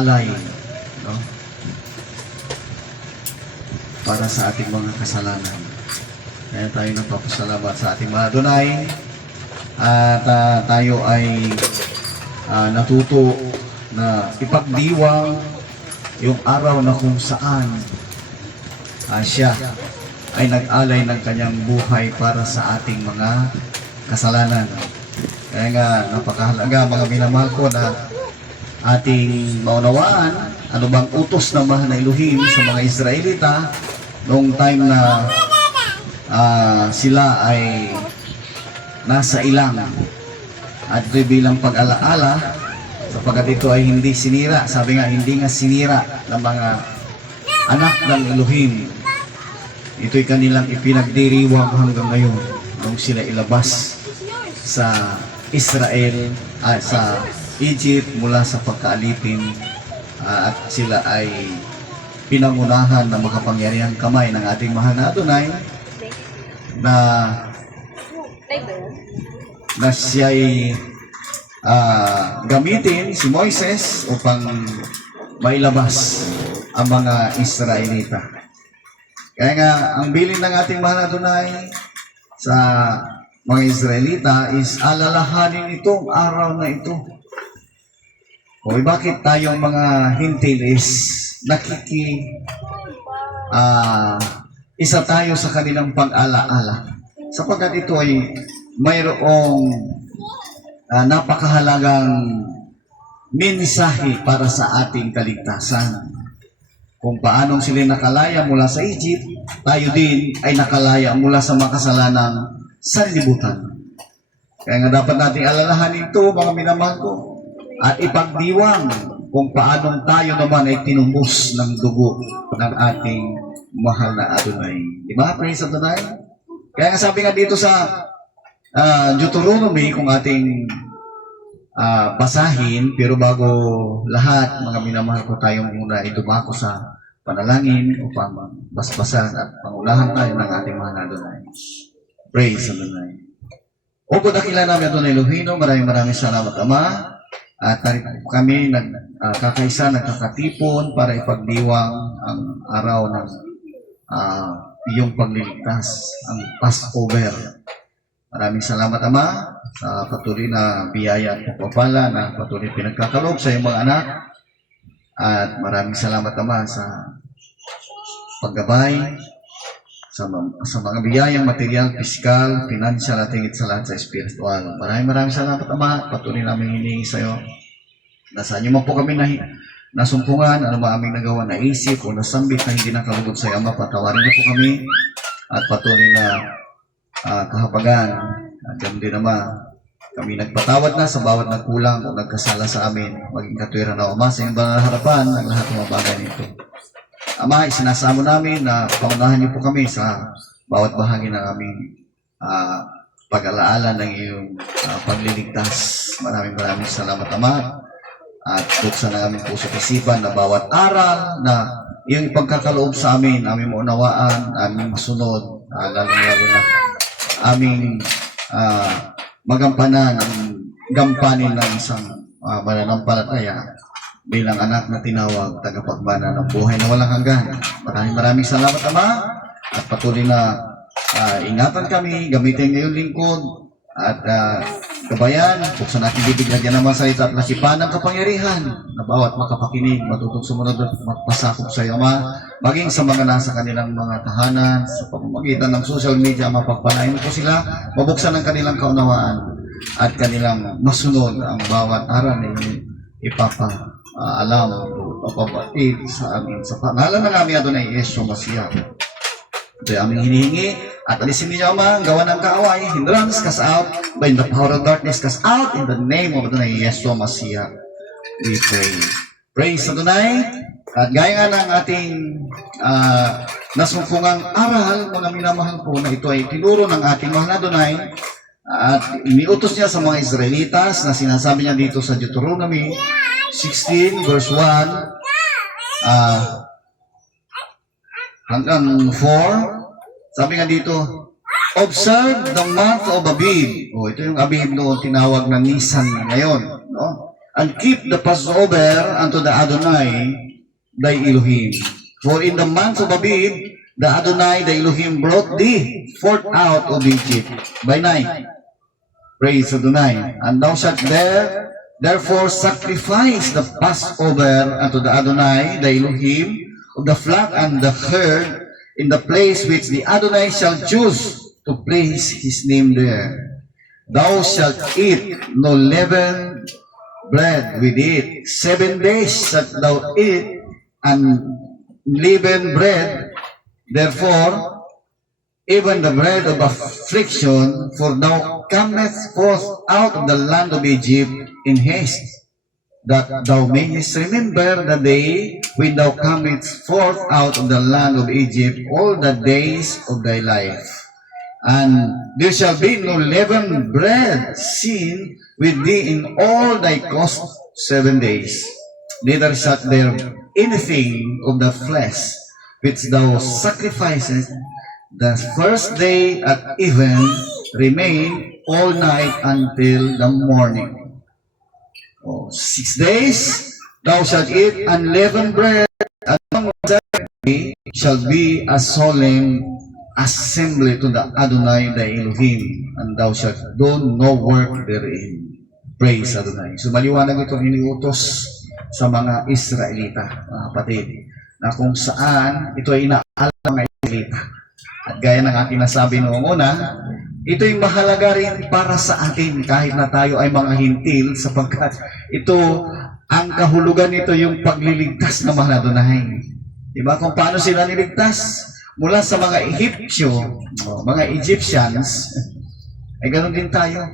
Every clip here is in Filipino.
alay, no? Para sa ating mga kasalanan. Kaya tayo nagpapasalamat sa ating mga Adonai at tayo ay natuto na ipagdiwang yung araw na kung saan siya ay nag-alay ng kanyang buhay para sa ating mga kasalanan. Kaya nga napakahalaga mga minamahal ko na ating maunawaan ano bang utos ng mahal na Elohim sa mga Israelita noong time na sila ay nasa ilang at ito bilang pag-alaala sapagkat ito ay hindi sinira. Sabi nga, hindi nga sinira ng mga anak ng Elohim. Ito'y kanilang ipinagdiriwang hanggang ngayon nung sila ilabas sa Israel, sa Egypt mula sa pagkaalipin at sila ay pinangunahan ng makapangyarihang kamay ng ating mahal na Adonai na siya'y gamitin si Moises upang mailabas ang mga Israelita. Kaya nga, ang bilin ng ating mahal na Adonai sa mga Israelita is alalahanin itong araw na ito. O bakit tayong mga hintil is isa tayo sa kanilang pag-alaala? Sapagkat ito ay mayroong napakahalagang mensahe para sa ating kaligtasan. Kung paanong sila nakalaya mula sa Egypt, tayo din ay nakalaya mula sa makasalanang sanlibutan. Kaya nga dapat nating alalahanin ito, mga minamahal ko, at ipagdiwang kung paanong tayo naman ay tinubos ng dugo ng ating mahal na Adonai. Di ba? Praise Adonai. Kaya nga sabi nga dito sa Deuteronomy, kung ating basahin, pero bago lahat, mga minamahal ko, tayong muna idumako sa panalangin upang basbasan at pangunahan tayo ng ating mahal na Adonai. Praise Adonai. O dakila namin Adonai Elohino, maraming salamat Ama. At kami nagkakaisa, nagkakatipon para ipagdiwang ang araw ng iyong pagliligtas, ang Passover. Maraming salamat Ama sa patuloy na biyaya at pagpapala na patuloy pinagkakaloob sa iyong mga anak. At maraming salamat Ama sa paggabay, sa mga biyayang material, pisikal, financial at higit sa lahat sa spiritual. Maraming salamat Ama. Patuloy namin hiningi sa iyo. Nasaan niyo man po kami nasumpungan, ano ba aming nagawa na isip o nasambit na hindi nakalugod sa iyo Ama, patawarin niyo po kami at patuloy na kahapagan. At yan din Ama, kami nagpatawad na sa bawat nagkulang o nagkasala sa amin. Maging katwiran na Ama sa iyong harapan ang lahat ng mga bagay nito. Ama, isinasamo namin na paunahan niyo po kami sa bawat bahagi ng aming pag-alaala ng iyong pagliligtas. Maraming salamat Ama. At buksan ang aming puso at isipan na bawat aral na iyong ipagkakaloob sa amin, aming maunawaan, aming masunod, lalo-lalo na aming magampanan ang gampanin ng isang mananampalataya bilang anak na tinawag, tagapagmana ng buhay na walang hanggan. Maraming salamat Ama. At patuloy na ingatan kami, gamitin ngayong lingkod at gabayan, buksan natin bibig na dyan naman salita at nasipan ng kapangyarihan na bawat makapakinig, matutong sumunod at magpasakop sa iyo Ama, maging sa mga nasa kanilang mga tahanan, sa pamamagitan ng social media, mapagpalain po sila, mabuksan ang kanilang kaunawaan at kanilang masunod ang bawat aral na ipapaalam o pabatid sa amin. Sa pangalan ng aming Adonai Yeshua Mashiach, ito ang aming hinihingi. At alisin niyo Ama ang gawa ng kaaway, hindrance, cast out, by the power of darkness, cast out in the name of Adonai Yeshua Mashiach, we pray. Praise Adonai. At gaya nga ng ating nasumpungang aral, mga minamahal po, na ito ay tinuro ng ating mahal na Adonai at iniutos niya sa mga Israelitas na sinasabi niya dito sa Deuteronomy 16 verse 1 hanggang 4. Sabi nga dito, observe the month of Abib. Ito yung Abib noon, tinawag na Nisan ngayon. No? and keep the Passover unto the Adonai, thy Elohim. For in the month of Abib, the Adonai, the Elohim, brought thee forth out of Egypt by night. Praise Adonai. And thou shalt therefore sacrifice the Passover unto the Adonai, the Elohim, of the flock and the herd, in the place which the Adonai shall choose to place his name there. Thou shalt eat no leavened bread with it. 7 days shalt thou eat unleavened bread. Therefore, even the bread of affliction, for thou comest forth out of the land of Egypt in haste, that thou mayest remember the day when thou comest forth out of the land of Egypt all the days of thy life. And there shall be no leavened bread seen with thee in all thy coast 7 days. Neither shalt there anything of the flesh which thou sacrificest the first day at even remain all night until the morning. 6 days thou shalt eat unleavened bread, and on the third day shall be a solemn assembly to the Adonai thy Elohim, and thou shalt do no work therein. Praise Adonai. So maliwanag itong iniutos sa mga Israelita, mga kapatid, na kung saan ito ay inaalam ng mga Israelita. At gaya ng aking nasabi noong una, ito'y mahalaga rin para sa atin kahit na tayo ay mga hintil, sapagkat ito, ang kahulugan nito yung pagliligtas ng mga Adonai. Diba? Kung paano sila niligtas mula sa mga Egyptyo, mga Egyptians, ay ganoon din tayo.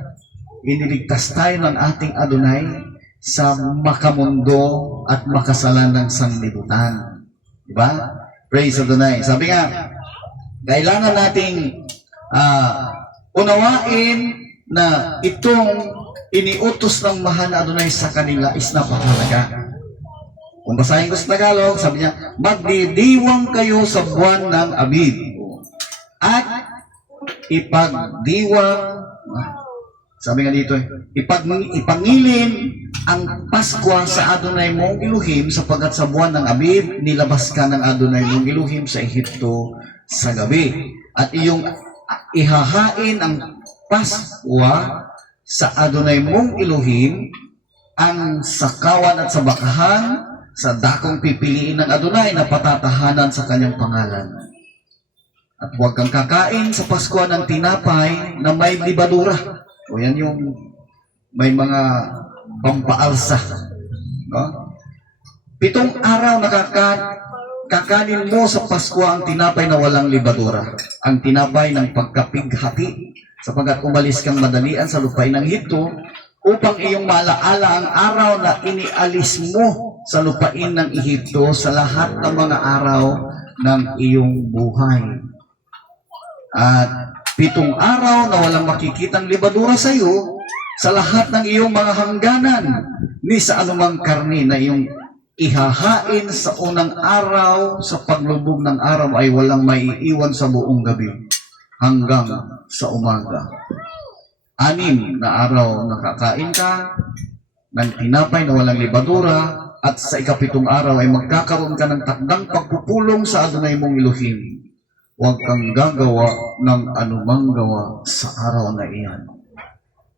Iniligtas tayo ng ating Adonai sa makamundo at makasalanang sanlibutan. Diba? Praise Adonai. Sabi nga, kailangan nating unawain na itong iniutos ng mahal na Adonai sa kanila is napakahalaga. Kung basahin ko sa Tagalog, sabi niya, magdidiwang kayo sa buwan ng Abib at ipagdiwang, sabi nga dito, ipangilin ang Paskwa sa Adonai mong Elohim, sapagkat sa buwan ng Abib, nilabas ka ng Adonai mong Elohim sa Ehipto sa gabi. At iyong ihahain ang Paskwa sa Adonai mong Elohim, ang sakawan at sa bakahan, sa dakong pipiliin ng Adonai na patatahanan sa kanyang pangalan. At huwag kang kakain sa Pasko ng tinapay na may libadura. O yan yung may mga pampaalsa. No? 7 araw na kakanin mo sa Pasko ang tinapay na walang libadura. Ang tinapay ng pagkapighati. Sapagkat umalis kang madalian sa lupain ng Ehipto, upang iyong maalaala ang araw na inialis mo sa lupain ng Ehipto sa lahat ng mga araw ng iyong buhay. At 7 araw na walang makikitang libadura sa iyo sa lahat ng iyong mga hangganan, ni sa anumang karni na iyong ihahain sa unang araw sa paglubog ng araw ay walang maiiwan sa buong gabi hanggang sa umaga. 6 na araw nakakain ka ng tinapay na walang libadura, at sa 7 araw ay magkakaroon ka ng takdang pagpupulong sa Adonai mong Elohim. Huwag kang gagawa ng anumang gawa sa araw na iyan.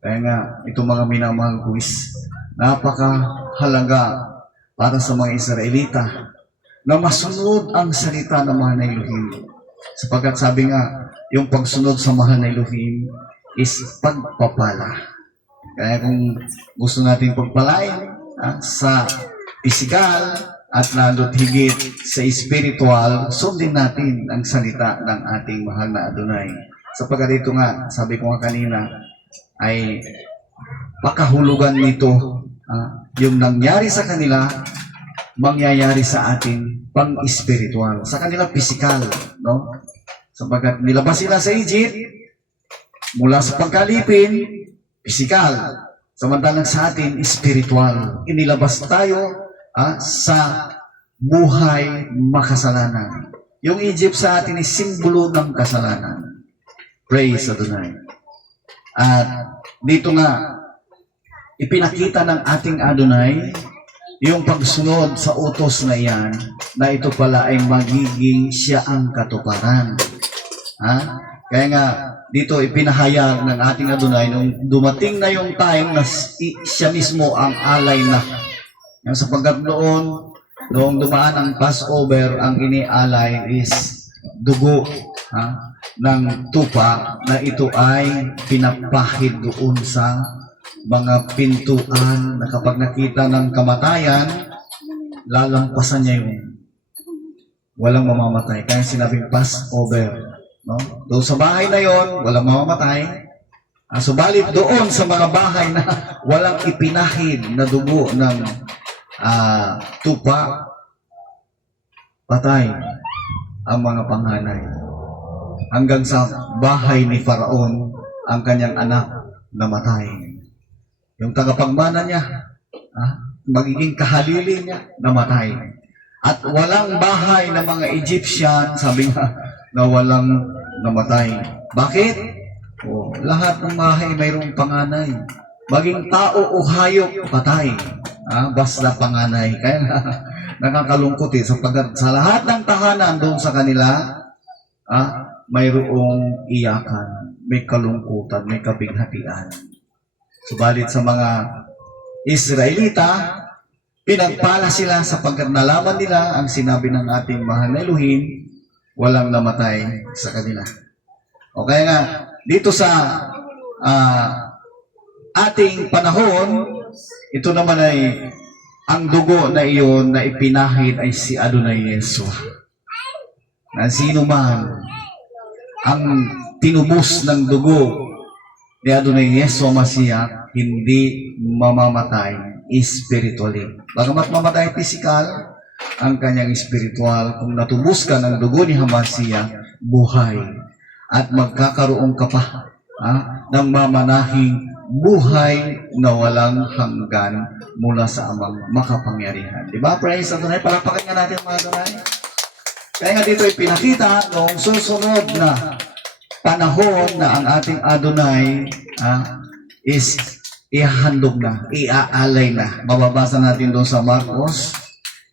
Kaya nga, itong mga minamahal ko is napakahalaga para sa mga Israelita na masunod ang salita ng mahal na Elohim. Sapagkat sabi nga, yung pagsunod sa mahal na Elohim is pagpapala. Kaya kung gusto natin pagpalain sa pisikal at lalo't higit sa spiritual, sundin natin ang salita ng ating mahal na Adonai. Sapagkat ito nga, sabi ko nga kanina, ay pakahulugan nito, yung nangyari sa kanila, mangyayari sa atin pang-spiritual. Sa kanila, pisikal, no? Sapagkat nilabas sila sa Egypt, mula sa pagkalipin, pisikal. Samantalang sa atin, spiritual. Inilabas tayo sa buhay makasalanan. Yung Egypt sa atin is simbolo ng kasalanan. Praise Adonai. At dito nga, ipinakita ng ating Adonai yung pagsunod sa utos na iyan, na ito pala ay magiging siya ang katuparan. Ha? Kaya nga, dito ipinahayag ng ating Adonai nung dumating na yung time na siya mismo ang alay na. Yung sapagkat noong dumaan ang Passover, ang inialay is dugo ng tupa na ito ay pinapahid doon sa mga pintuan na kapag nakita ng kamatayan, lalampasan niya yung walang mamamatay. Kaya sinabing Passover. No? Doon sa bahay na yon, walang mamamatay. Subalit doon sa mga bahay na walang ipinahid na dugo ng tupa, patay ang mga panganay. Hanggang sa bahay ni Faraon, ang kanyang anak namatay. Yung tagapagmana niya, magiging kahalili niya, namatay. At walang bahay ng mga Egyptian, sabi nga, na walang namatay. Bakit? Lahat ng bahay mayroong panganay. Maging tao o hayop, patay. Basta panganay. Kaya nakakalungkot sapagkat sa lahat ng tahanan doon sa kanila, mayroong iyakan, may kalungkutan, may kabighatian. Subalit sa mga Israelita, pinagpala sila sapagkat nalaman nila ang sinabi ng ating mahal na Elohim, walang namatay sa kanila. O kaya nga, dito sa ating panahon, ito naman ay ang dugo na iyon na ipinahid ay si Adonai Yeshua. Na sino man ang tinubos ng dugo ni Adonai Yeshua Mashiach, hindi mamamatay spiritually. Bagamat mamatay physical, ang kanyang spiritual, kung natubos ka ng dugo ni Mashiach, buhay. At magkakaroon ka pa ng mamanahing buhay na walang hanggan mula sa amang makapangyarihan. Diba? Praise Adonai. Palakpakan nga natin mga Adonai. Kaya nga dito ipinakita noong susunod na panahon na ang ating Adonai is ihahandog na, iaalay na. Mababasa natin doon sa Marcos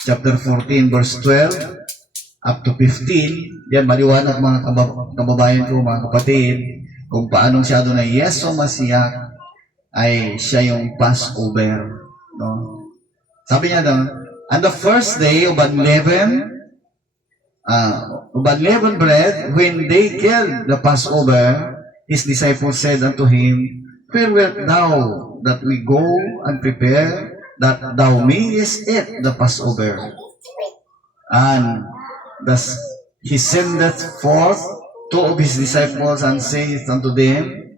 chapter 14 verse 12 up to 15. Yan, maliwanag mga kababayan ko, mga kapatid, kung paanong si Adonai Yeshua Mashiach ay siya yung Passover. No? Sabi niya doon, on the first day of unleavened bread, when they killed the Passover, his disciples said unto him, where wilt thou that we go and prepare that thou mayest eat the Passover? And thus he sendeth forth two of his disciples and saith unto them,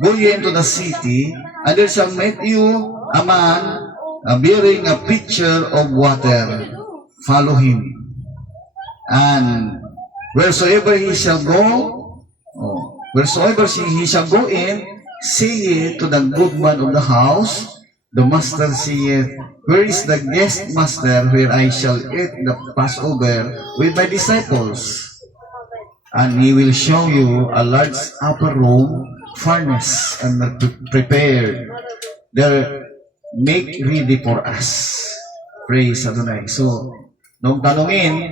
go ye into the city, and there shall meet you a man bearing a pitcher of water. Follow him. And wheresoever he shall go, wheresoever he shall go in, say ye to the goodman of the house, the master saith, where is the guest master where I shall eat the Passover with my disciples? And he will show you a large upper room, furnace, and prepared. There, make ready for us. Praise Adonai. So, nung tanungin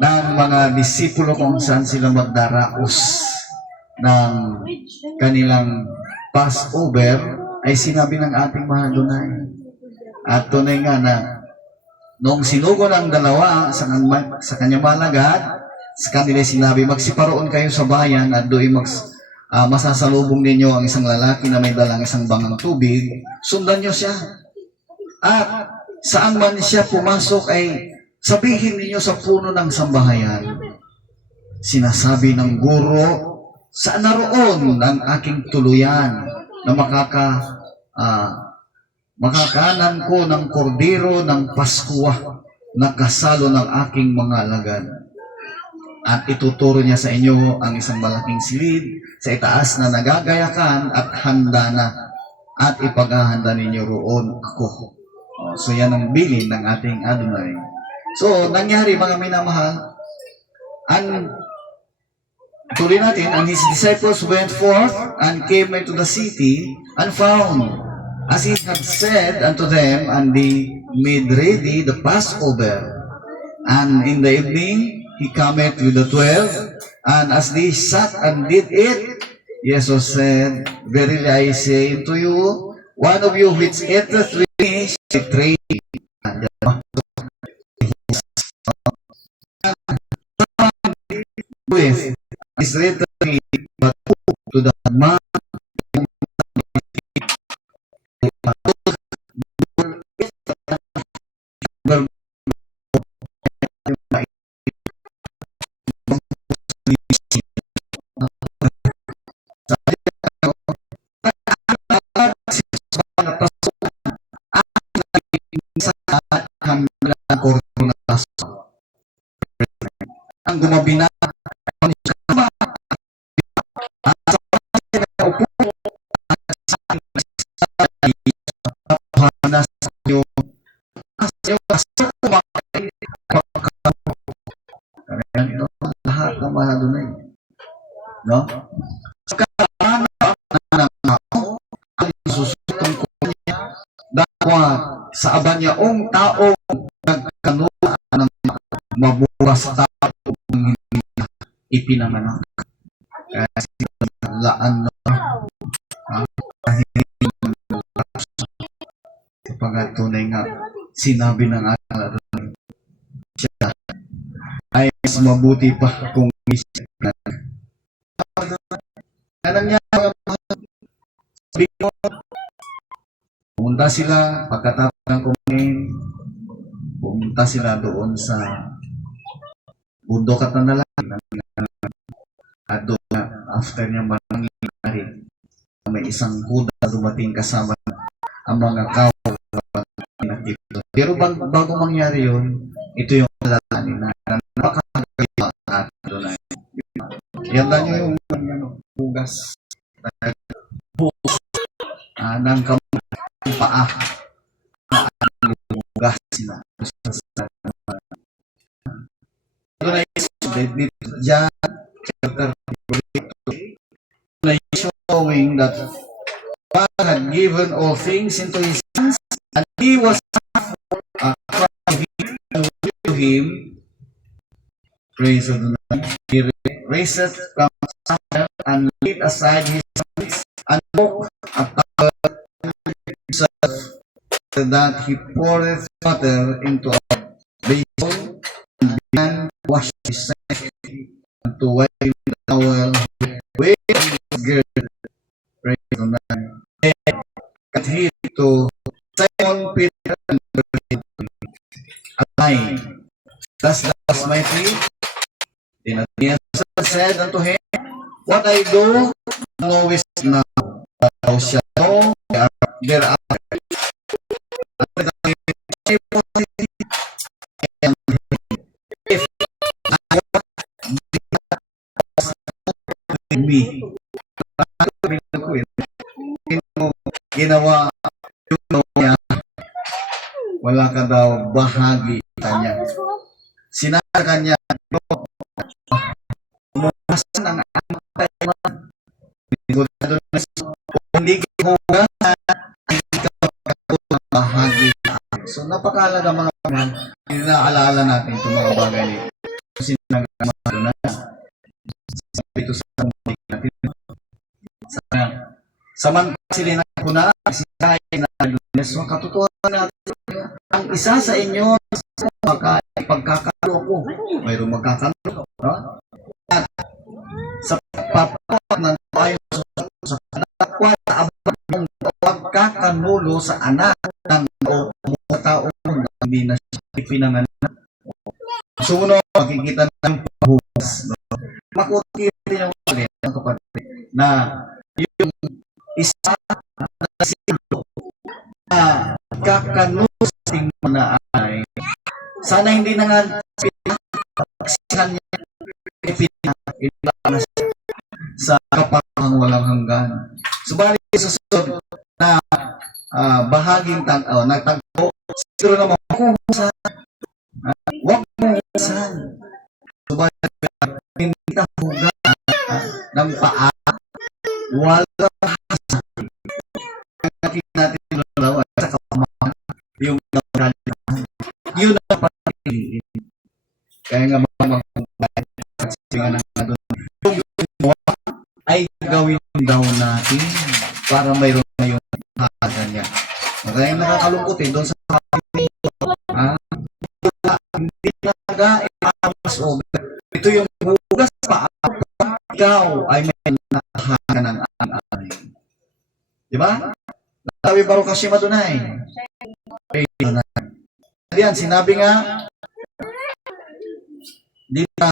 ng mga disipulo kung saan sila magdaraos ng kanilang Passover, ay sinabi ng ating mahal Adonai. At tunay nga na nung sinugo ng dalawa sa kanyang malagad, sa kanila sinabi, magsiparoon kayo sa bayan at doon masasalubong ninyo ang isang lalaki na may dalang isang bangang tubig, sundan nyo siya. At saan man siya pumasok ay sabihin ninyo sa puno ng sambahayan, sinasabi ng guro, saan naroon ang aking tuluyan na makakanan ko ng kordero ng Paskwa na kasalo ng aking mga alagad. At ituturo niya sa inyo ang isang malaking silid sa itaas na nagagayakan at handa na, at ipaghahanda ninyo roon ako. So yan ang bilin ng ating Adonai. So nangyari mga minamahal, tuloy natin, and his disciples went forth and came into the city and found As he had said unto them, and they made ready the Passover. And in the evening, he cometh with the 12, and as they sat and did eat, Jesus said, Verily I say unto you, one of you which eateth with me shall betray me. With is written me, but to the man ang gumabina na sa yung lahat ng mga dunay. No? Ang susutong ko niya dakwa sa aban niya ang taong nagkanula ng maburas tao ipinanganak. Kasi laan na kapag tunay nga sinabi ng ating siya ay mas mabuti pa kung isip na. Alam niya, pumunta sila pagkatapos ng kumain, pumunta sila doon sa bundok at nanalangin at doon after niya manangin may isang kuda dumating kasama ang mga kawo. Pero bago mangyari yun, ito yung alalahanin na napakagaya at doon ay yanda nyo yung hugas ng paa na hugas sila. Ito na yung John chapter 3 showing that God had given all things into His hands and He was to Him. Praise the Lord. He raised from somewhere and laid aside His hands and took a towel so that He poured water into a basin and began to wash His hands and to wipe the towel with His girdle. Praise the Lord. Cut He to Simon Peter and alive. Thus the Almighty, then Jesus said unto him, What I do, knowest now, but thou shalt know thereafter. And if I was me, ginawa yung niya, wala ka daw bahagi kanya. Sinabi kanya, umuwasan ang amatay man. Hindi ka hugasan, hindi ka magkakaroon bahagi. So napakalaga mga kapatid, inaalala natin itong mga bagay nito. Kasi nagkamahalo na. Sabi ito sa mulig natin. Samantala sila na ko na, si Kaya na lunes, so katotohanan natin, ang isa sa inyo, pagkakalo ko, mayroong magkakalo. No? At sa pagpapapak ng tayo sa kapwa, sa abad ng pagkakanulo sa anak ng taong na hindi na siya pinanganak. Suno, makikita ng paghugas. No? Makuti rin yung ulit, kapatid, na yung isa na siglo na kakanusing na ay sana hindi na nga pinakaksihan niya ipinakilala sa kapakang walang hanggan. Subalit sa susunod na bahaging nagtagpo, siguro naman hukusan. Huwag mo hukusan. Subalit hindi ka hukusan ng paa, walang nakita natin Kaya nga mga nga doon, yung gumawa ay gawin daw natin para mayroon na yung halaga niya. Kaya nakakalungkot doon sa hindi talaga i-amas over. Ito yung hugas pa ikaw ay may nakahaga ng ang-ang. Di ba? Natawi baro kasi madunay. Yan, sinabi nga dito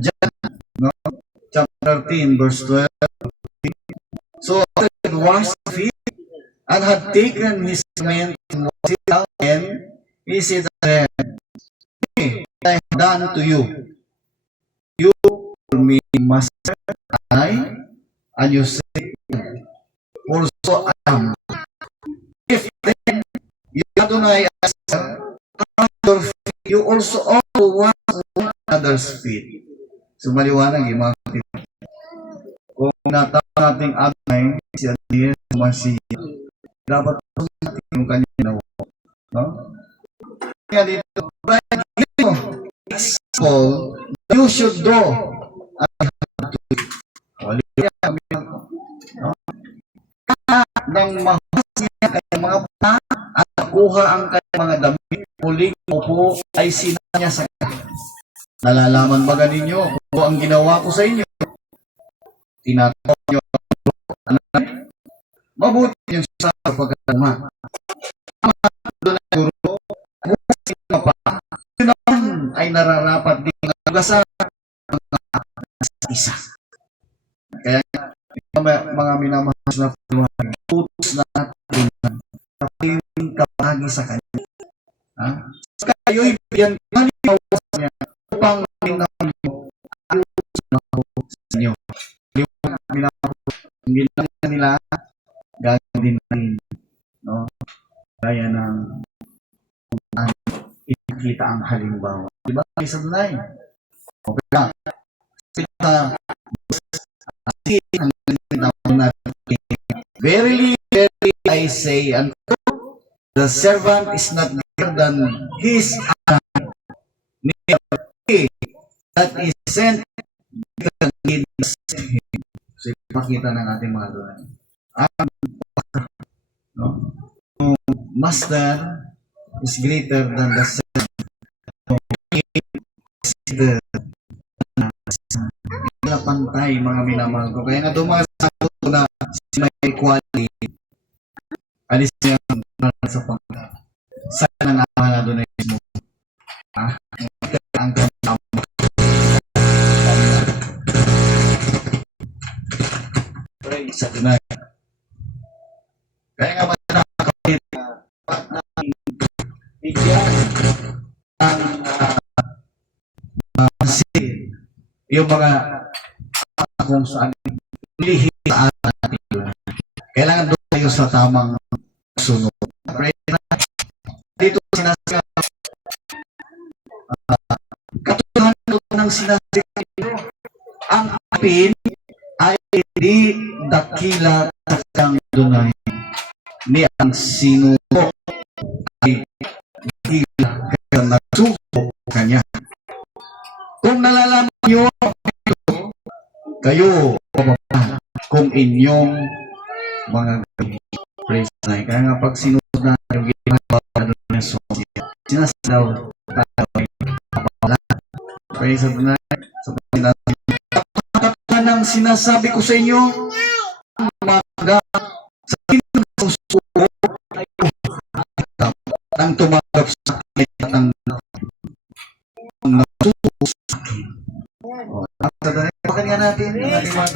dyan, no? Chapter 13, verse 12. So, it was feet and had taken his garment and was it down and he said to them, "Hey, I have done to you. You call me master, and you say, also I am. If then you Adonai answer, your feet, you also wash one another's feet." So maliwanag yung mga kapatid. Kung natawag nating Adonai, si Adonai, si dapat natin yung kanyang ginawa. No? Kaya dito, right here, example, you should do. Nang mahas niya kanyang mga paa at nakuha ang kanyang mga damit, muling upo ay sinabi niya sa kanya. Nalalaman ba ninyo kung ang ginawa ko sa inyo? Tinatawag niyo mabuti yung sa pagkatama. Doon ang guro, huwasin mo pa. Yun naman ay nararapat din ang hugasan ng isa. Kaya mga minamahal na puluhan, putos na natin yung kapagi sa kanya. Sa kayo'y bigyan maniwawas niya upang naman nyo ang putos sa inyo. Hindi lang nila gagawin rin, no? Gaya ng inikita ang halimbawa. Diba? Isa doon okay lang. Verily, verily, I say unto you, the servant is not greater than his owner, neither he that is sent greater than he that sent him. So, ipakita ng ating mga doon. No? Master is greater than the servant. Pantay mga minamahal ko. Kaya nga doon mga sagot na si may equality alis niya sa pangkat. Sana nga mga doon ay mo. Ang kanyang praise sa dunay. Kaya nga mga nakakapit bigyan ang yung mga kung saan lihit sa atin. Kailangan doon tayo sa tamang sunod. Dito sinasabi katulad ng sinasabi ang apin ay di dakila takang dunay ni ang sinuko ay dakila kaya nagsuko kanya. Kung nalalaman nyo kayo kung inyong mga praise na. Kaya nga pag sinunod na yung ginagawa ng Sophia, sinasabi tayo ay kapala. Praise na sa pagkinasabi. Kapag nang sinasabi ko sa inyo, ang mga sa pinagsusuko ay ang tumanggap sa akin at ang nagsusuko sa akin. Bakit nga natin ang ating mga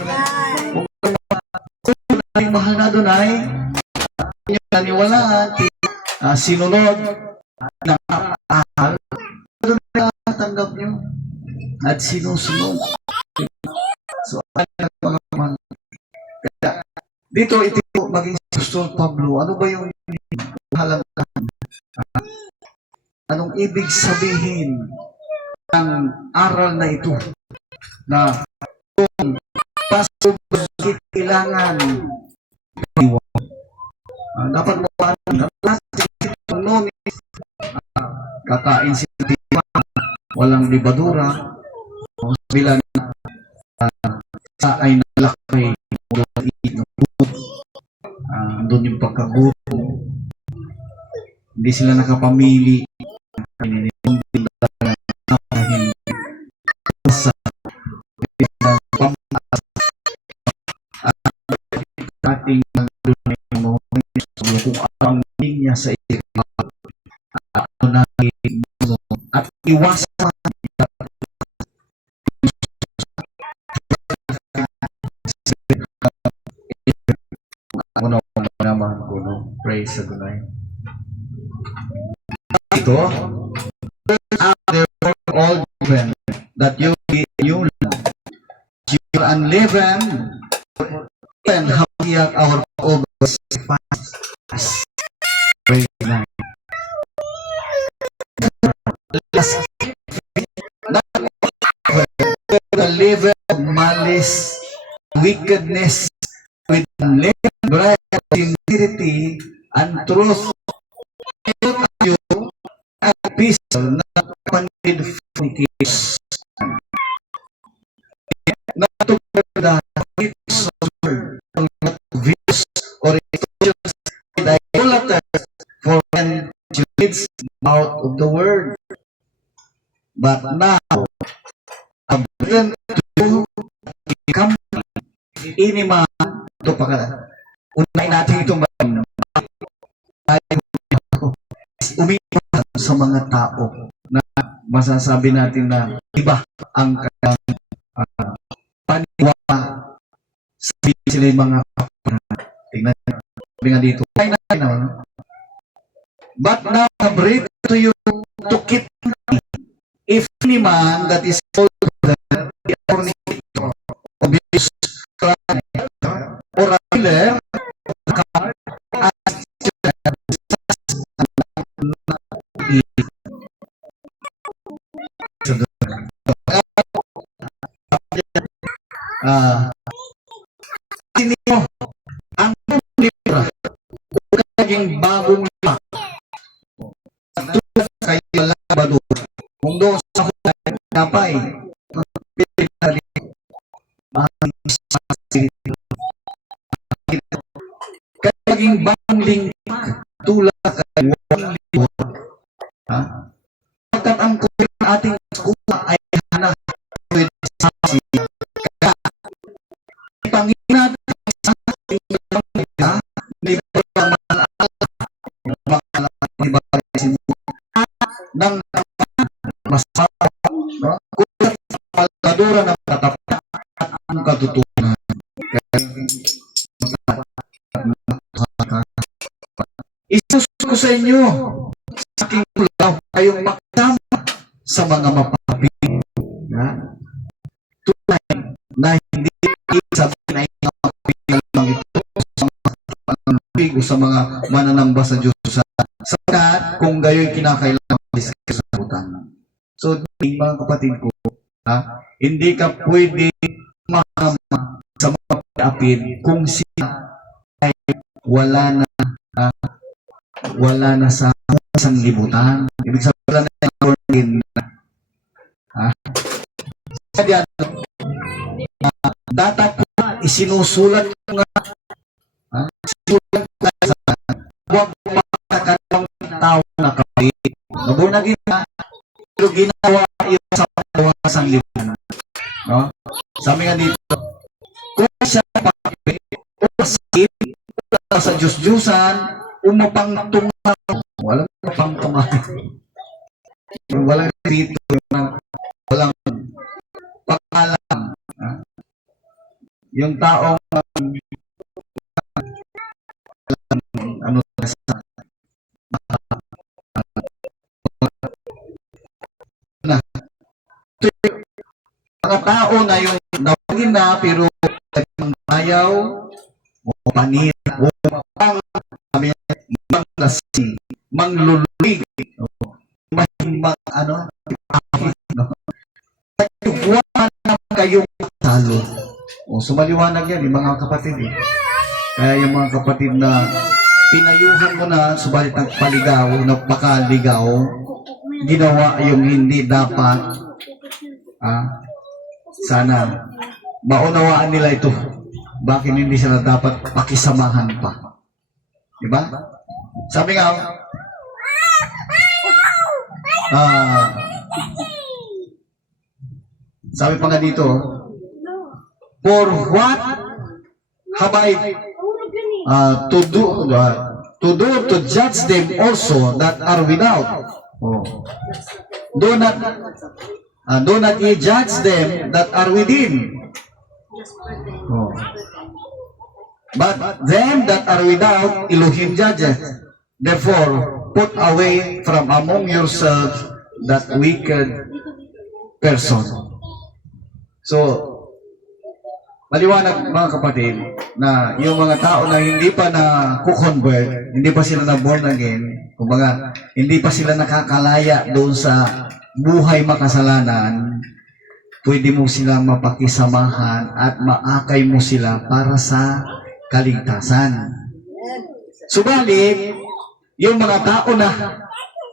kung ating mahal na doon ay naniwalaan, sinunod ng ahal, doon na tanggap nyo at sinusunod. So, ay mga mahal. Kaya, dito ito maging si Apostol Pablo, ano ba yung halagahan? Anong ibig sabihin ng aral na ito? Na kung pasok kailangan dapat mo kakain si Diba walang libadura, o bilang sa ay nalakay ng buhok, doon yung pagkagutom, hindi sila nakapamili, sa ating kung ang linya sa at iwasan ako na naman ko, no? Praise sa Gunay. Ito, therefore all given that you be new land, you unleavened, and how our overs fast. Praise God. The liver of malice, wickedness, with unleavened bread, sincerity, and truth, you and peace, not funded fornication. Not to the gifts of word, not views or institutions with idolaters, for when you live out of the word. But now, abundant to you, become any man, ito pa ka, unay natin itong umiiwan sa mga tao na masasabi natin na iba ang kanyang paniwala, sabi sila yung mga tingnan nga dito. But now I breathe to you to keep me. If any man that is called the fornicator, obvious crime, or a killer, sino ang libra o naging bagong lima tulad kayo labado kung doon sa hulay napay kaya maging bagong lingkik tulad kayo walang libor pagkat ang kulit ng ating skuha ay hanap with sasi kaya ipangin natin sa ating mga ni ng masawa, no? Kung palgadura ng katapat at ang katutunan. Isusunod ko sa inyo sa aking tulaw kayong makasama sa mga mapapili. Tunay na hindi sabihin ay mga ito sa mga mananamba sa Diyos sapagkat kung gayo'y kinakailangan sa sagutan. So, mga kapatid ko, hindi ka pwede makama sa mga pag-apid kung sila ay wala na sa sanglibutan. Ibig sabihin wala na yung ordain na. Data po isinusulat ko nga huwag makakalawang tao na kapit. Nabunagin na, pero ginawa yun sa pagkawasang liwan. No? Sabi nga dito, kung siya kapit, o sakit, o sa Diyos-Diyusan, umapang tungaw. Walang umapang tungaw. Walang dito, walang pangalan. Yung taong ano sa mga tao na yung nawagin na pero ayaw o panira o manglasing manglululig ano huwag naman kayong talo o sumaliwanag yan yung mga kapatid kaya yung mga kapatid na pinayuhan mo na subalit ang paligaw, napakaligaw, ginawa yung hindi dapat, sana maunawaan nila ito. Bakit hindi sila dapat pakisamahan pa? Diba? Sabi nga, sabi pa nga dito, for what have I to judge them also that are without? Do not ye judge them that are within. But them that are without, Elohim judgeth. Therefore, put away from among yourselves that wicked person. So, maliwanag mga kapatid, na yung mga tao na hindi pa na kukonvert, hindi pa sila na born again, kumbaga, hindi pa sila nakakalaya doon sa buhay makasalanan, pwede mo silang mapakisamahan at maakay mo sila para sa kaligtasan. Subalit, yung mga tao na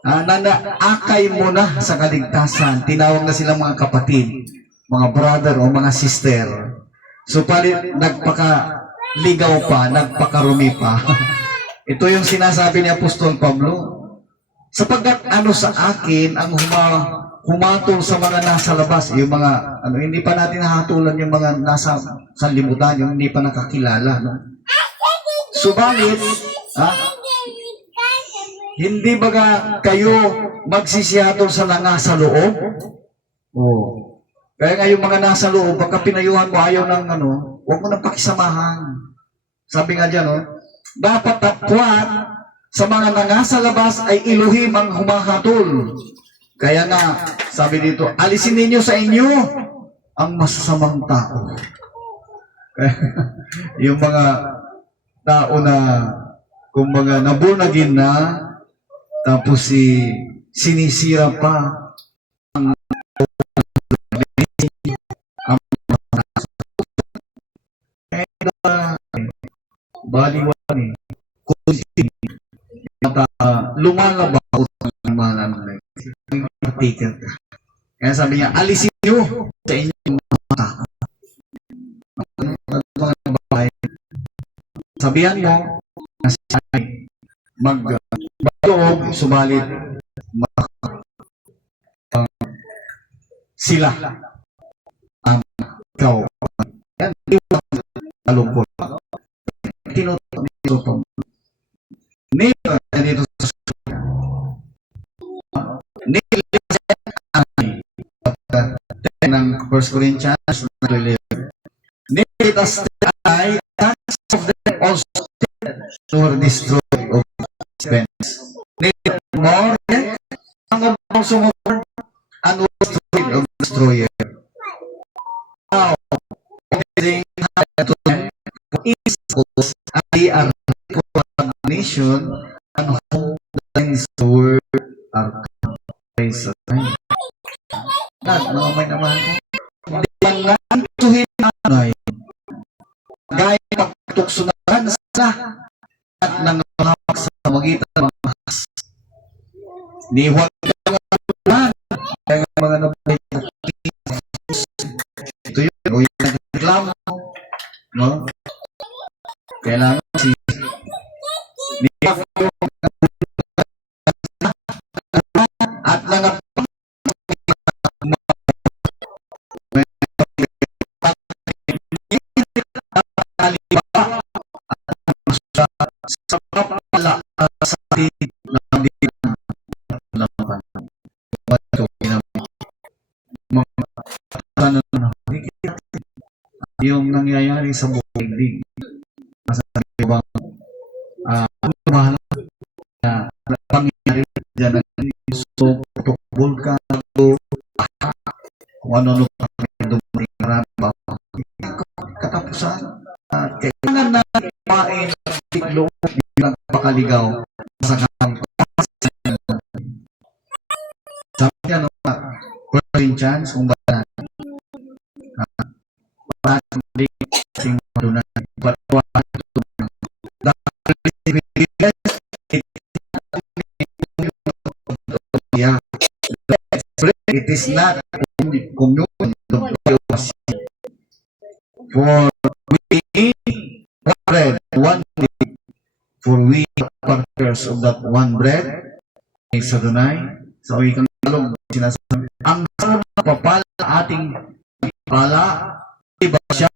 naakay mo na sa kaligtasan, tinawag na silang mga kapatid, mga brother o mga sister. Subalit, nagpakaligaw pa, nagpakarumi pa. Ito yung sinasabi ni Apostol Pablo. Sapagkat sa akin ang humatol sa mga nasa labas, yung mga hindi pa natin nahatulan yung mga nasa sanlibutan, yung hindi pa nakakilala, no? Subalit, hindi baga kayo magsisihatol sa nasa loob? Kaya nga yung mga nasa loob, baka pinayuhan mo, ayaw ng huwag mo nang pakisamahan. Sabi nga dyan, dapat tatwat sa mga nangasa labas ay Elohim ang humahatol. Kaya nga, sabi dito, alisin ninyo sa inyo ang masasamang tao. Yung mga tao na, kumbaga, nabunagin na, tapos sinisira pa ang baliwan lumalabaw ang mga patikan ka. Kaya sabi niya, alisin nyo sa inyong mga tao. Mga babae, sabihan mo na mag-loob, subalit sila ang ikaw. Yan, iwan talungkol. Tinutok dito po. Never, dito sa ng 1 Corinthians 11. Need us I of them also to destroy of expense. Need more ang also more and was destroyed of destroyer. Now, everything to them is because they are nation and whom the things the word are praise of time. Mga may naman ko. Hindi lang tuhin anay. Gaya pagtuksunan sa at nangamak sa magitan ng mga has. Di huwag ka nga kaya mga nabalik na ito yun. O yung reklamo. No? Kailangan di ako at nangapak sa pala sa atin ng yung nangyayari sa buhay din. Masasabi bang mahal na pangyayari dyan ng so tukbol ka kung ano dumating marami katapusan kailangan na ipain tiglo yung nagpakaligaw sa kampo. Sabi niya Corinthians kung ba it is not communion of Eucharisty. For we eat one bread, one meat, for we are partners of that one bread. Sa Adonai, sa wikang Tagalog, sinasabi, ang sarap na papala ating pala, iba siya,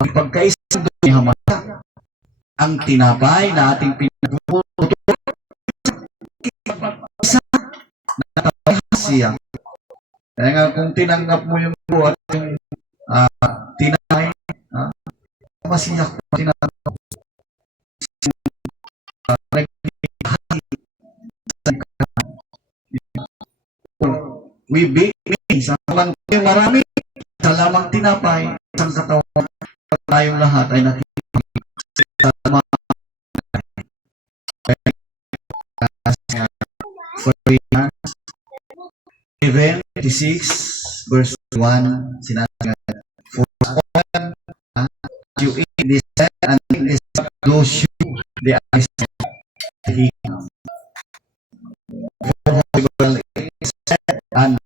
pagkaisang doon ni Hamasa, ang tinapay na ating pinagpuputo, isa, natabahas siya. Kaya nga, kung tinanggap mo yung buhat, yung tinapay, masiyak mo tinanggap. We bake me, sa kaman kayo marami, sa lamang tinapay, isang katawan, tayong lahat ay nakikinig sa mga Even 26 verse 1 sinasabi for all you eat this and drink this those you the eyes he for well is and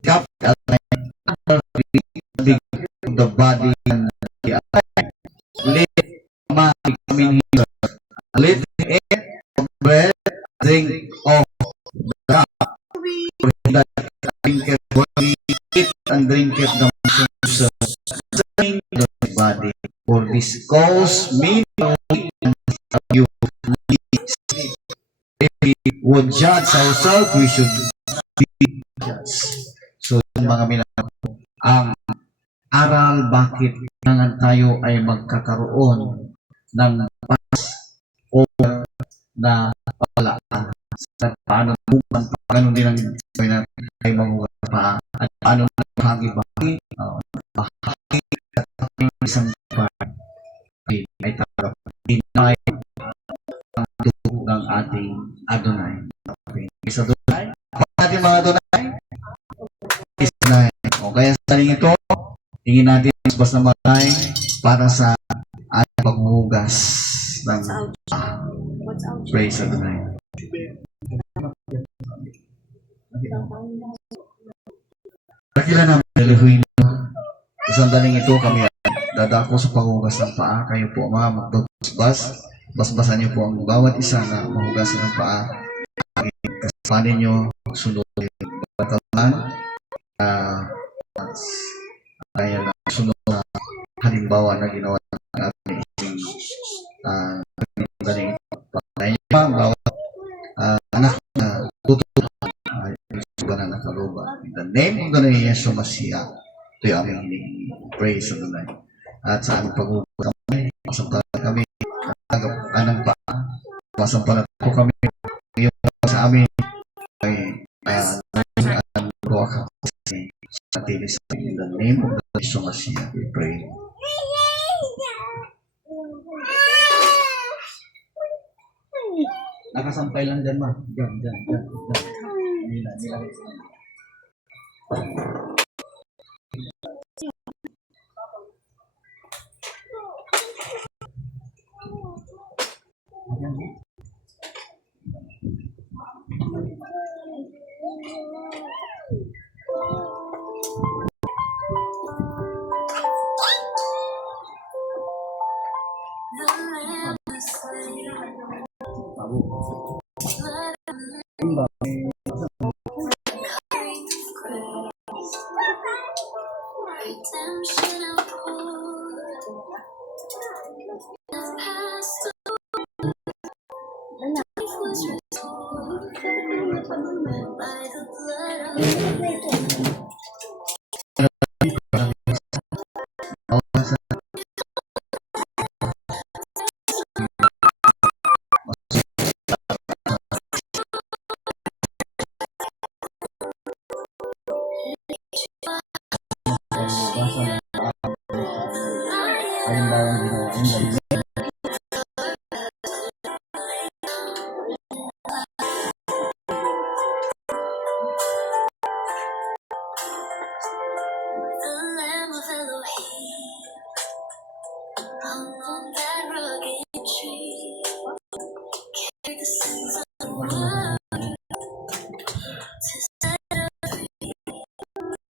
cup the body and the eye let ma come here let eat bread drink of the that drinketh what we eat and drinketh the motion the body. For this cause me to you. If we would judge ourselves, we should be judged. So, mga minamahal, ang aral bakit kailangan tayo ay magkakaroon ng pas o na palaan sa paano bukan paano din ang gawin natin ay mahugat pa at paano bahagi-bahagi bahagi at isang bahagi ay tarap dinay ang dugo ng ating Adonai. Okay. Sa Adonai, ating mga Adonai is Adonai. O kaya sa ito, tingin natin mas na matay para sa ating paghuhugas ng praise Adonai. Dakila naman dalahuin mo. Isang daling ito kami dadako sa panghugas ng paa. Kayo po mga magbabasbas. Basbasan niyo po ang bawat isa na mahugasan ng paa. Kasapanin niyo sunod yung bataman. Kaya na sunod na halimbawa na ginawa ng ating daling ito. Patayin niyo ang bawat anak na tutunan. Na nakaluba. In the name of the Lord Yeshua Mashiach, ito yung aming hinihingi. Praise the Lord. At sa aming pag-uusap kami, masampalan kami, anang pa, masampalan po kami, yung sa amin, ay ang buwak kasi sa tilis. In the name of the Lord Yeshua Mashiach, we pray. Nakasampay lang dyan, ma. Dyan. Nila.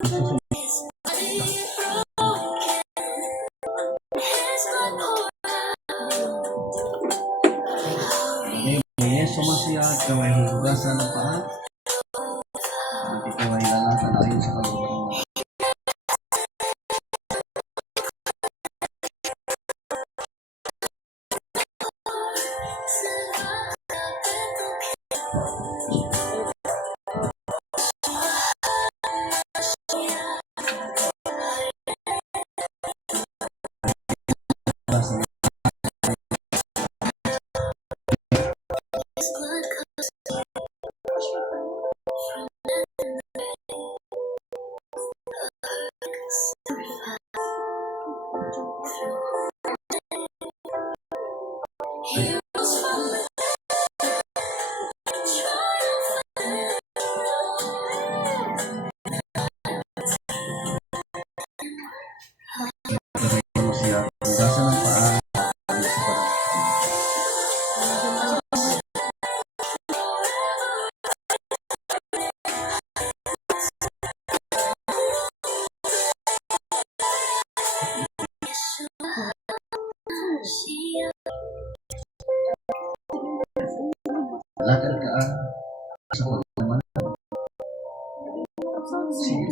Yeso masiyat, kaway hugasan ng paa. At ikaw ay lalatan ayon sa kalooban mo. Yeso masiyat, hugasan ng paa. Ayon sa kalooban. Lakad ka sa pagkaman. Sige.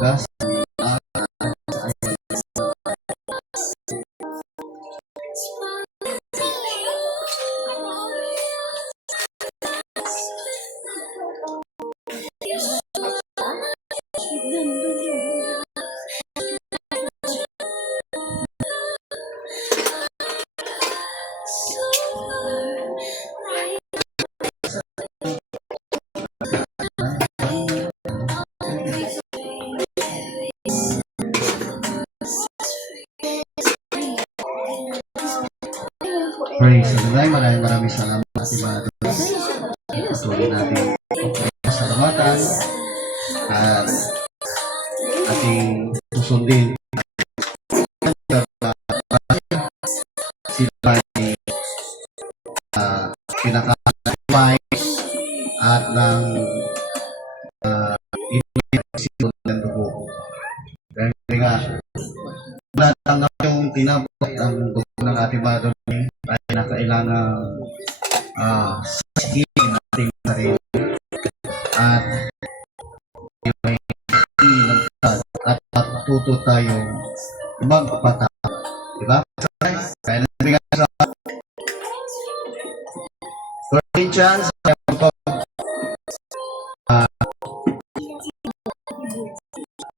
Gas. Praise the Lord. Maraming salamat ating mga Diyos. Patuloy natin pasalamatan at ating susundin sila ay pinaka-pay at ng iniisip ng dugo. Kaya nga, natanggap yung tinapos ang dugo ng ating mga Diyos ay nakailangan sakitin nating sarili at yun ay inagtad at matuto tayong magpatawad. Diba? Kaya nabigyan sa Corinthians,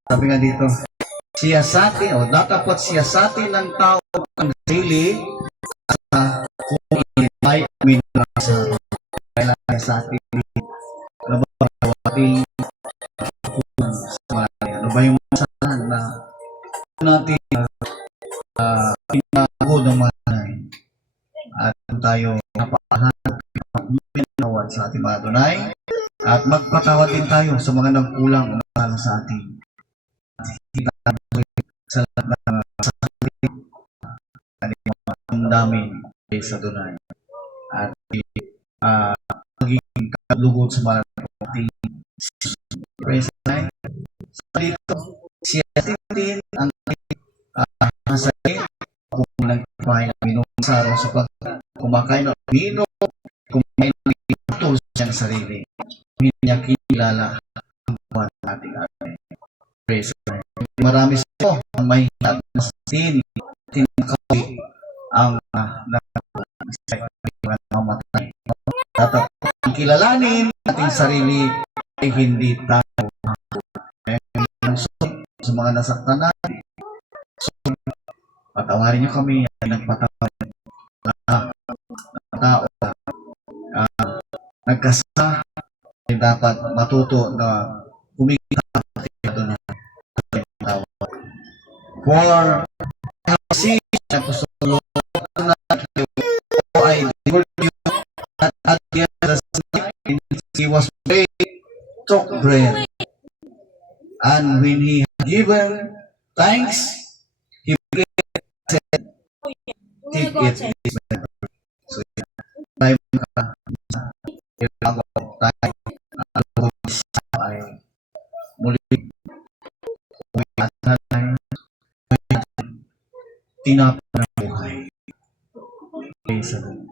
sabi nga dito, siyasatin o dapat siyasatin ng tao ang sarili sa kung may minasa. Kailangan sa atin ano ba ating ano ba yung masalahan na natin pinago ng manay at tayo napahanap pinawad sa ating mga tunay at magpatawad din tayo sa mga nagkulang na sa atin. Sa lahat ng ang dami sa tunay at maging kalugod sa mga ating praise the Lord. Sa dito, siya din ang masaya kung nagpahay ng minum sa araw sa pag kumakain ng vino, kumain ng ito sa sarili. Hindi niya kilala ang buwan nating atin. Praise the Lord. Marami sa ito ang may natin tinakawi ang namatay. Dapat kilalanin ating sarili ay hindi tayo sa mga nasaktan natin. So, patawarin niyo kami ay nagpatawad na tao nagkasala ay dapat matuto na kumita doon na for si Apostolo na I told you that at the end of the night he was praying, took bread, and when he had given thanks, he prayed and said, take it, this bread. So, tayo bago tayo ay muli uwi at nanay tinapon ng buhay. Praise the Lord.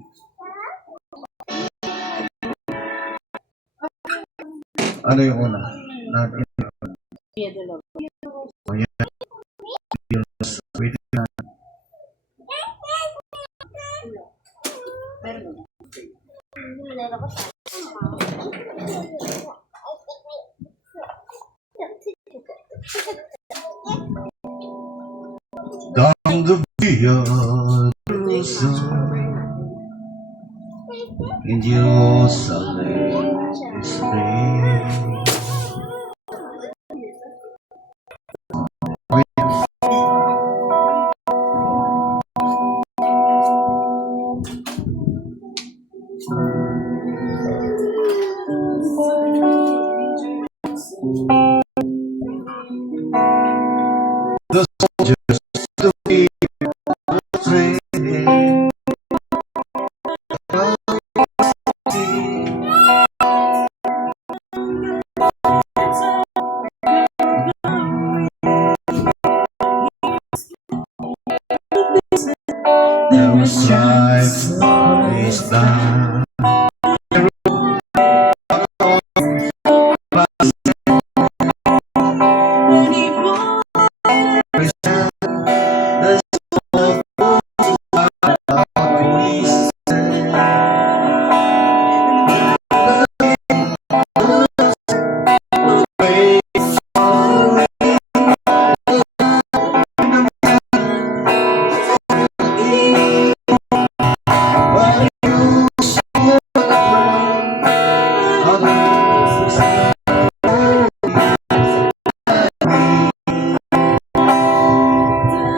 Ano yung una? Natin. O yan. Waiting na. Down the via in Jerusalem is free. The soldiers to be afraid. There was stripes on his back.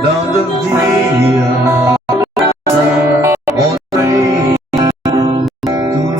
Down the via all the way to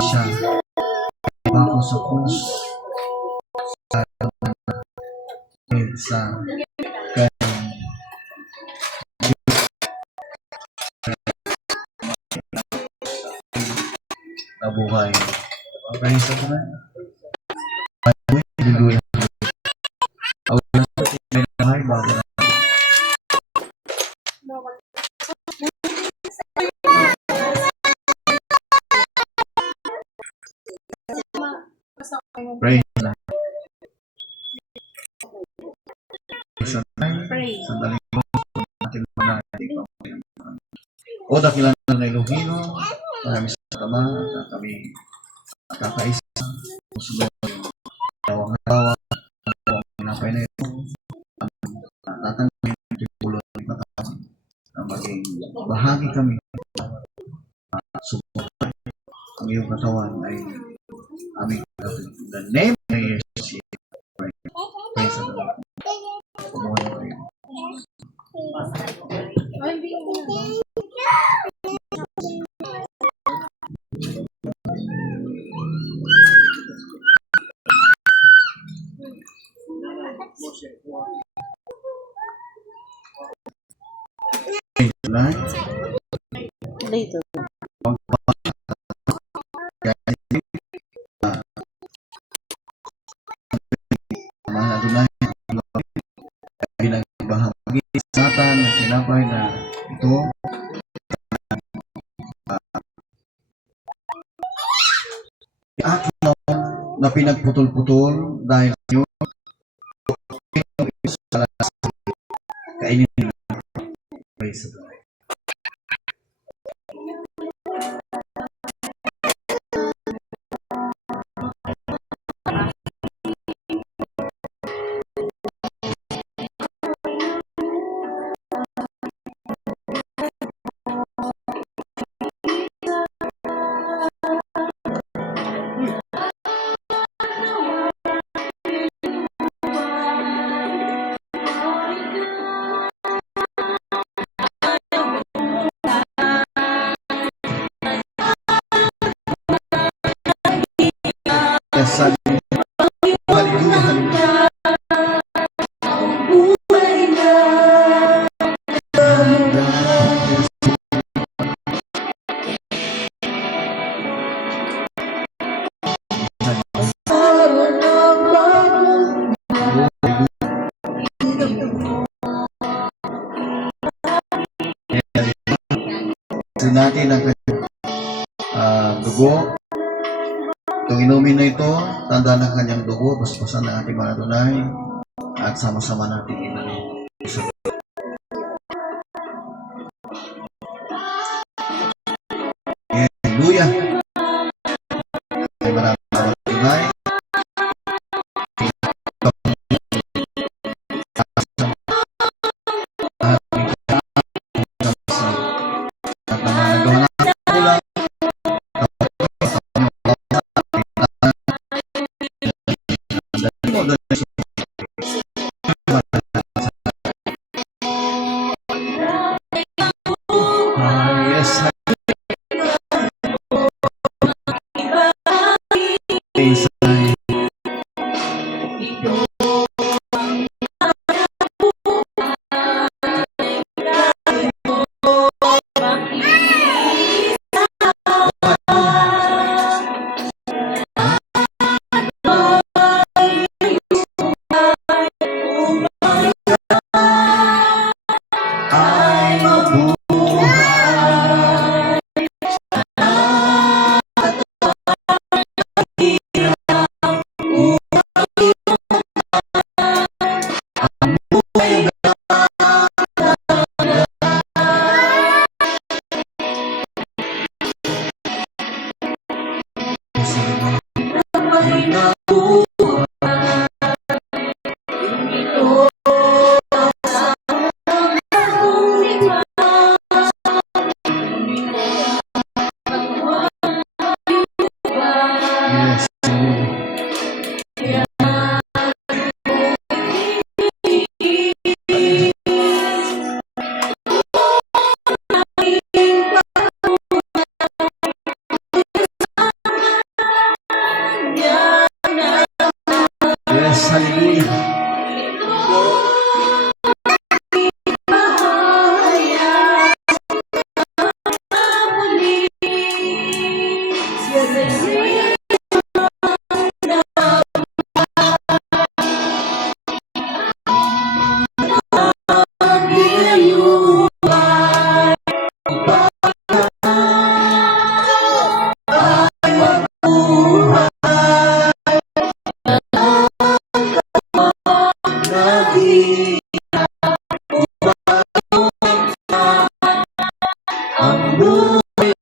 sa siya bako sa krus sa nabuhay. Praise the Lord. Hallelujah. May nabuhay bago na. Praise the Lord. Sandali mo natin muna. O dakilan na Ilocano, marami sa tama, at kami kakaisa, musunod yung dawang hawa, ang pinapay na ito, natanggapin yung pulo ng katawan, na maging bahagi kami, suporta, ang iyong katawan ay aming katawan. In the name of Jesus, praise the Lord. Kumuha na kayo. Tonight, Dito. mga tunay binagbahagi sa atin ng tinapay na ito akin na pinagputol-putol dahil yun kainin nila. Praise the Lord. Yes, hallelujah, hallelujah. Gusto natin ang dugo. Itong inumin na ito, tanda ng kanyang dugo, basbasan ng ating mga tunay, at sama-sama natin inumin. Hallelujah! Ay maraming tunay. buhay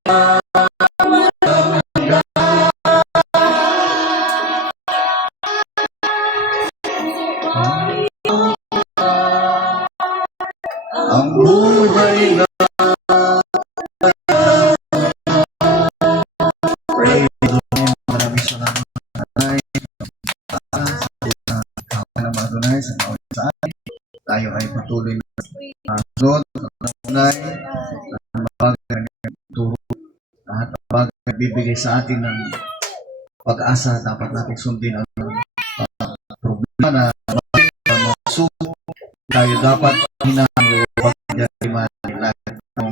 ang buhay na praise the Lord. Maraming salamat Tatay. Kawan ng mga tunay sa bawat sa atin. Tayo ay patuloy na sunod sa tunay na bagay na turo lahat ng bagay na bibigay sa atin ng pag-asa. Dapat natin sundin ang problema na magsubok. Tayo dapat hinahalo pagdariman lahat ng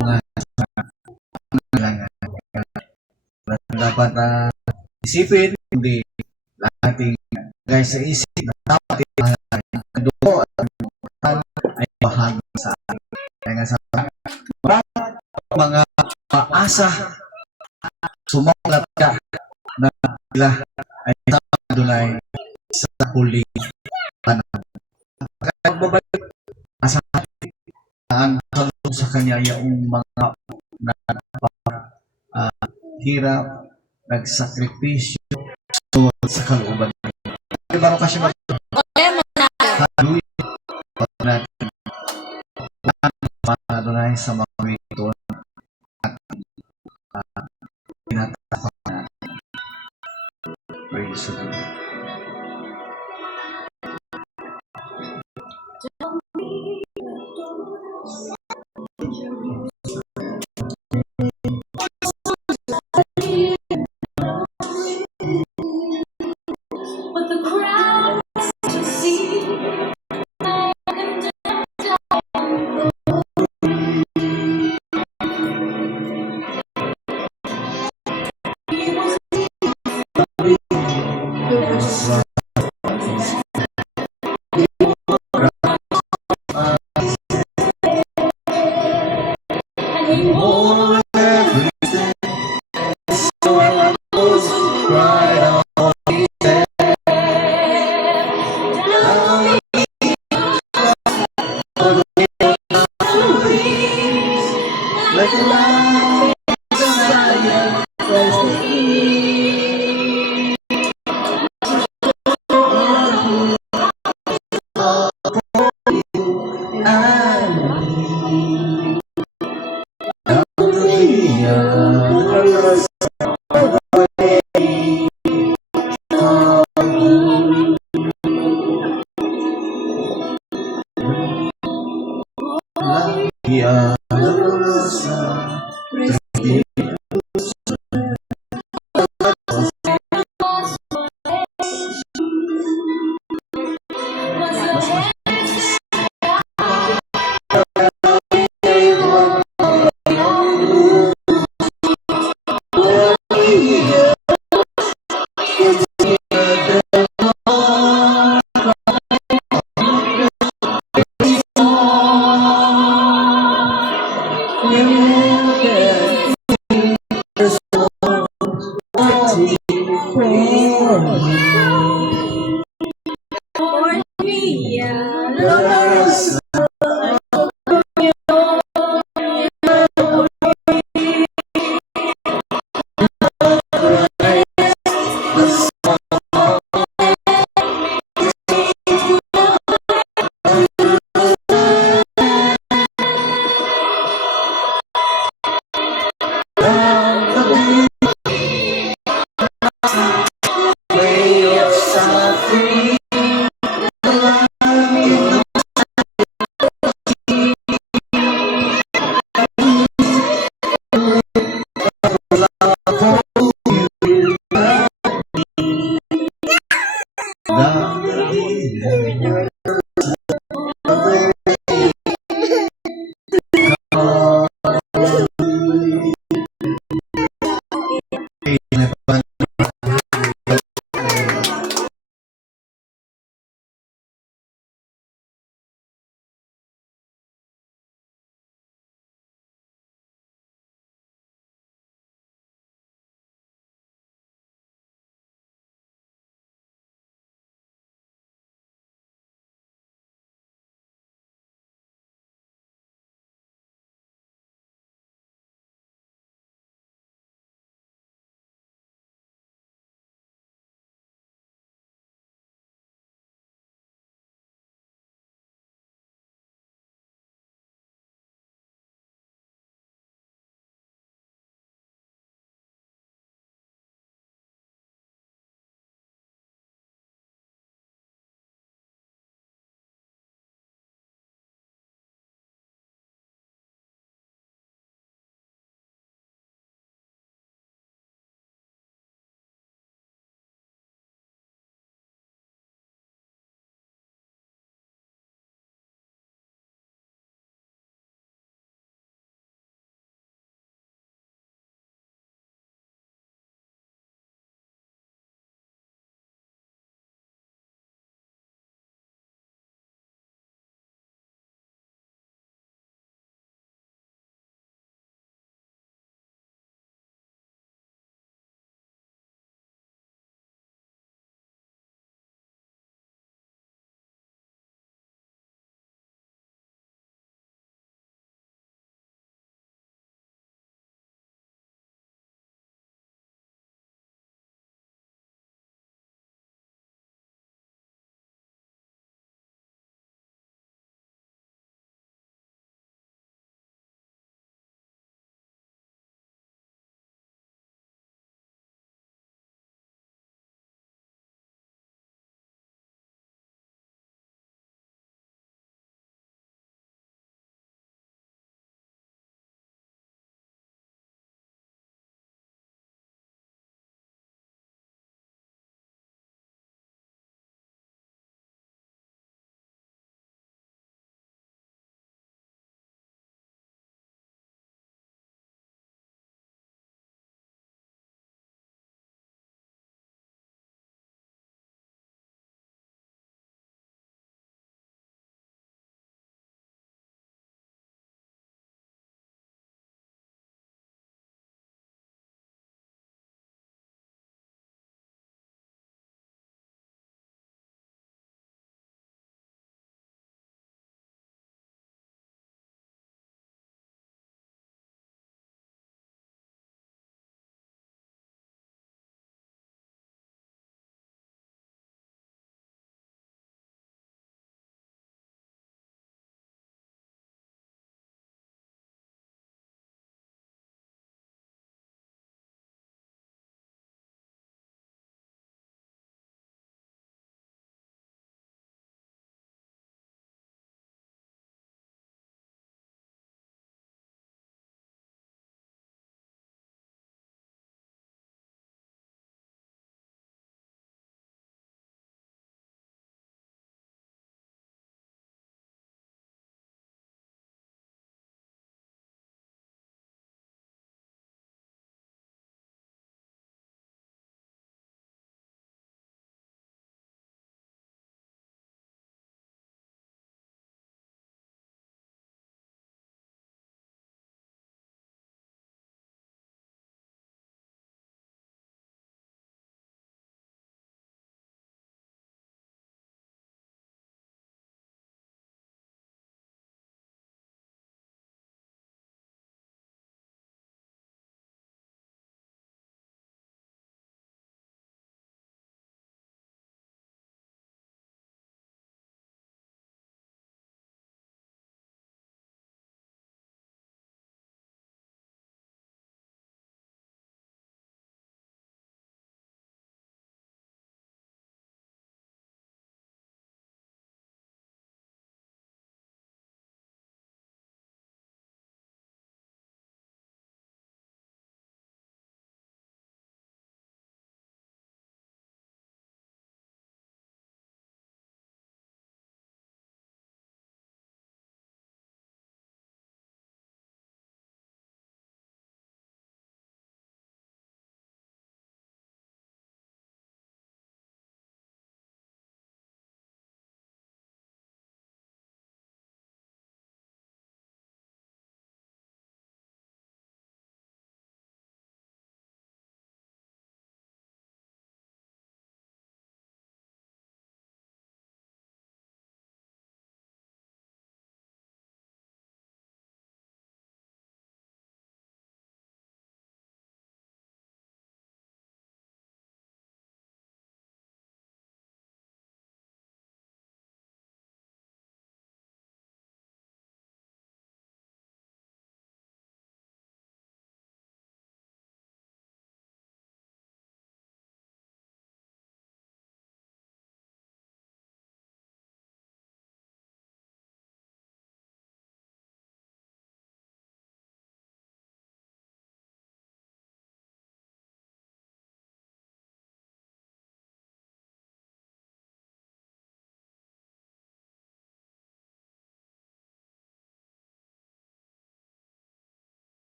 mga dapat isipin, hindi ating guys sa isip na dapat ang dugo at ang ay bahagi sa atin. Kaya nga sa mga paasa, sumalat ka na sila ay sama dunay sa huling panahon. Kaya magbabalik sa atin ang kalong sa kanya yung mga hirap, nagsakripisyo sa kalooban. Diba rin kasi hallelujah natin Adonai sa mga wito at pinatapak natin. Praise the Lord. But the crowd to see and we more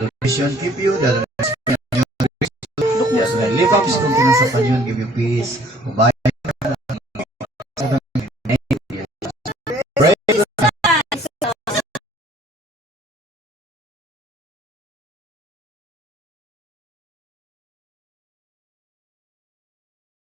donation keep you, the donation live up sa kung kinasa pa yun, give you peace, ubayan